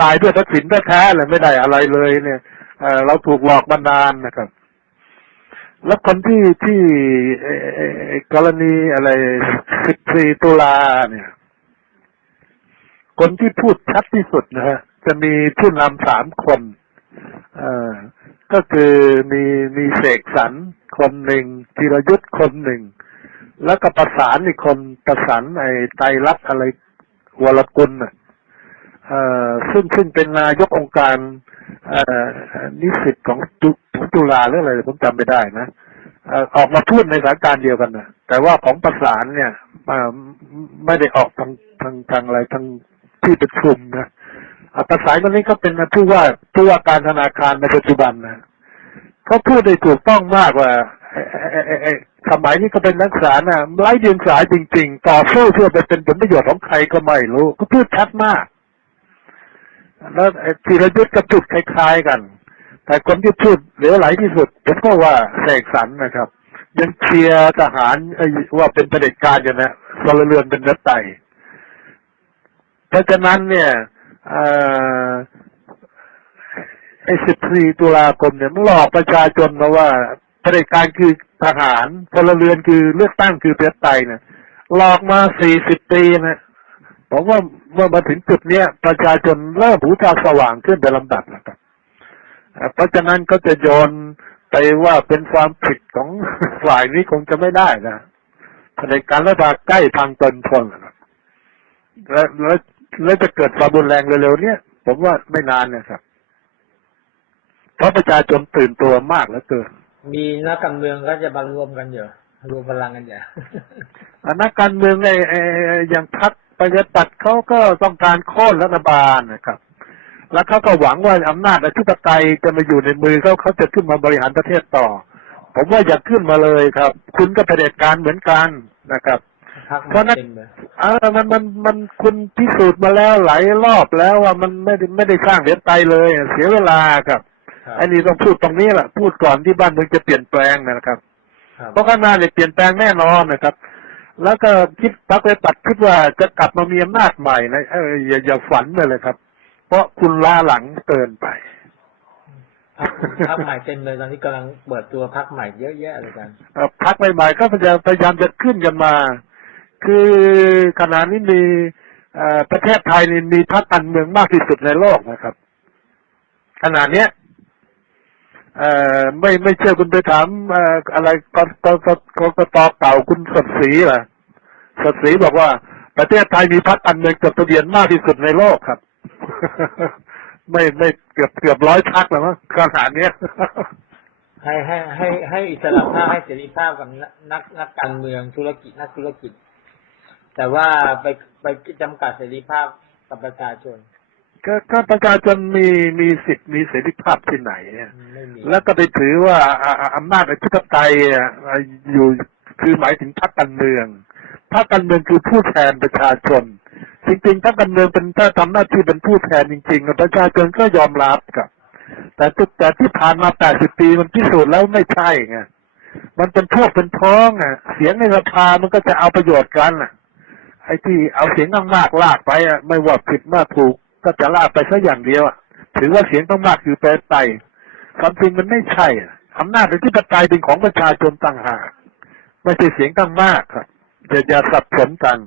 ตายด้วยทักษิณแท้ๆเลยไม่ได้อะไรเลยเนี่ยเราถูกหลอกมานานนะครับ แล้วคนที่ที่กรณีอะไร14ตุลาเนี่ย คนที่พูดชัดที่สุดนะฮะจะมีผู้นำสามคนเอ่อก็คือมีมีเสกสรรคนหนึ่งธีรยุทธ์คนหนึ่ง แล้วก็ประสานอีกคนประสานไอ้ไตรรัตน์อะไรวรกุลน่ะเอ่อ ซึ่งซึ่งเป็นนายกองค์การนิสิตของจุของจุฬาหรืออะไรผมจำไม่ได้นะออกมาพูดในสถานการณ์เดียวกันนะแต่ว่าของประสานเนี่ยไม่ได้ออกทางทางทางอะไรทางที่ประชุมนะอะประสานคนนี้ก็เป็นผู้ว่าผู้ว่าการธนาคารในปัจจุบันนะเขาพูดได้ถูกต้องมากว่าสมัยนี้ก็เป็นนักศึกษานะไร้เดียงสาจริง ๆ ต่อสู้เพื่อไปเป็นผลประโยชน์ของใครก็ไม่รู้ก็พูดชัดมาก แล้วไอ้ธีรยุทธ์ก็พูดคล้าย ๆกัน แต่คนที่พูดเหลวไหลที่สุดผมก็ว่าเสกสรรนะครับ ยังเชียร์ทหารไอ้ว่าเป็นประเด็จการอยู่นะพลเรือนเป็นนื้อไตเพราะฉะนั้นเนี่ยเอ่อไอ้14ตุลาคมเนี่ยมันหลอกประชาชนมาว่าประเด็จการคือทหารพลเรือนคือเลือกตั้งคือเประชาธิปไตเนี่ยหลอกมา40ปีนะ ผมว่าเมื่อมาถึงจุดเนี้ยประชาชนเริ่มหูตาสว่างขึ้นเป็นลำดับนะครับเอ่อเพราะฉะนั้นก็จะโยนไปว่าเป็นความผิดของฝ่ายนี้คงจะไม่ได้นะเผด็จการระบาดใกล้ทางตนทนนะครับแล้วแล้วแล้วจะเกิดความรุนแรงเร็วๆเนี้ยผมว่าไม่นานนะครับ เพราะประชาชนตื่นตัวมากเหลือเกิน มีนักการเมืองก็จะมารวมกันอยู่รวมพลังกันอยู่อะนักการเมืองไอ้ไอ้ไอ้อย่างพรรค ประชาธิปัตย์เขาก็ต้องการโค่นรัฐบาลนะครับ แล้วเขาก็หวังว่าอำนาจอธิปไตยจะมาอยู่ในมือเขาเขาจะขึ้นมาบริหารประเทศต่อ ผมว่าอย่าขึ้นมาเลยครับ คุณก็เผด็จการเหมือนกันนะครับพักเพราะนักเต็มเลยเออมันมันมันคุณพิสูจน์มาแล้วหลายรอบแล้วว่ามันไม่ได้ไม่ได้สร้างเหรียญไตรเลยเสียเวลาครับครับอันนี้ต้องพูดตรงนี้แหละพูดก่อนที่บ้านเมืองจะเปลี่ยนแปลงนะครับครับเพราะข้างหน้าเนี่ยเปลี่ยนแปลงแน่นอนนะครับ แล้วก็คิดพรรคประชาธิปัตย์คิดว่าจะกลับมามีอำนาจใหม่นะเอออย่าอย่าฝันไปเลยครับ เพราะคุณล้าหลังเกินไปพักพักใหม่เต็มเลยตอนนี้กำลังเปิดตัวพักใหม่เยอะแยะเลยกันเอ่อพรรคใหม่ๆก็พยายามพยายามจะขึ้นกันมา คือขณะนี้มีเอ่อประเทศไทยนี่มีพรรคการเมืองมากที่สุดในโลกนะครับ ขณะเนี้ยเอ่อ ไม่ไม่เชื่อคุณไปถามเอ่ออะไรกกกกกตเก่าคุณสดศรีล่ะสดศรีบอกว่า ประเทศไทยมีพรรคการเมืองจดทะเบียนมากที่สุดในโลกครับ ไม่ไม่เกือบเกือบร้อยพรรคแล้วมั้งขนาดเนี้ยให้ให้ให้ให้อิสระภาพให้เสรีภาพกับนักนักนักการเมืองธุรกิจนักธุรกิจ แต่ว่าไปไปจำกัดเสรีภาพกับประชาชน ก็ก็ประชาชนมีมีสิทธิ์มีเสรีภาพที่ไหนอะไม่มีแล้วก็ไปถือว่าอ่าอ่าอำนาจอธิปไตยอะอ่าอยู่คือหมายถึงพรรคการเมืองพรรคการเมืองคือผู้แทนประชาชน จริงๆพรรคการเมืองเป็นถ้าทำหน้าที่เป็นผู้แทนจริงๆประชาชนก็ยอมรับครับแต่ที่แต่ที่ผ่านมา 80 ปีมันพิสูจน์แล้วไม่ใช่ไงมันเป็นพวกเป็นพ้องอะ เสียงในสภามันก็จะเอาประโยชน์กันอะ ไอ้ที่เอาเสียงมากๆลากไปอะไม่ว่าผิดมากถูก ก็จะลาไปแค่อย่างเดียวถือว่าเสียงต้องมากคือแปรไตความจริงมันไม่ใช่อะอำนาจอธิปไตยเป็นของประชาชนต่างหากไม่ใช่เสียงตั้งมากครับอย่าอย่าสับสนกัน